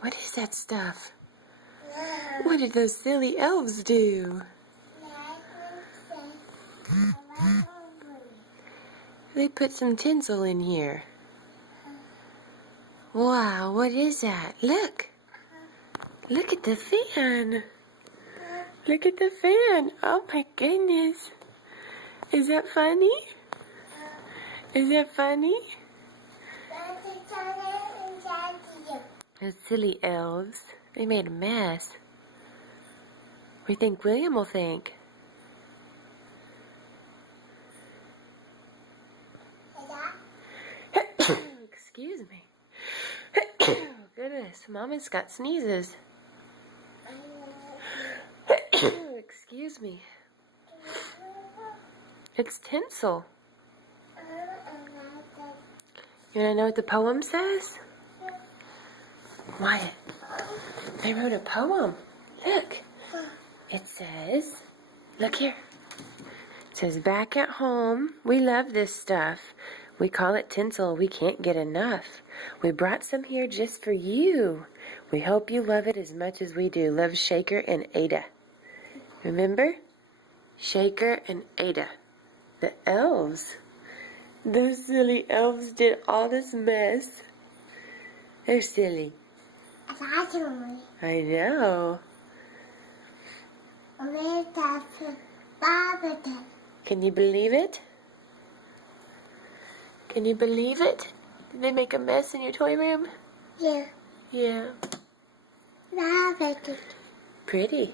What is that stuff? What did those silly elves do? They put some tinsel in here. Wow, what is that? Look! Look at the fan! Look at the fan! Oh my goodness! Is that funny? Is that funny? Those silly elves. They made a mess. What do you think William will think? Excuse me. Oh, goodness, Mama's got sneezes. Excuse me. It's tinsel. You want to know what the poem says? Wyatt, they wrote a poem. Look. It says, look here. It says, back at home, we love this stuff. We call it tinsel. We can't get enough. We brought some here just for you. We hope you love it as much as we do. Love, Shaker and Ada. Remember? Shaker and Ada. The elves. Those silly elves did all this mess. They're silly. I know. Can you believe it? Can you believe it? Did they make a mess in your toy room? Yeah. Yeah. Love it. Pretty.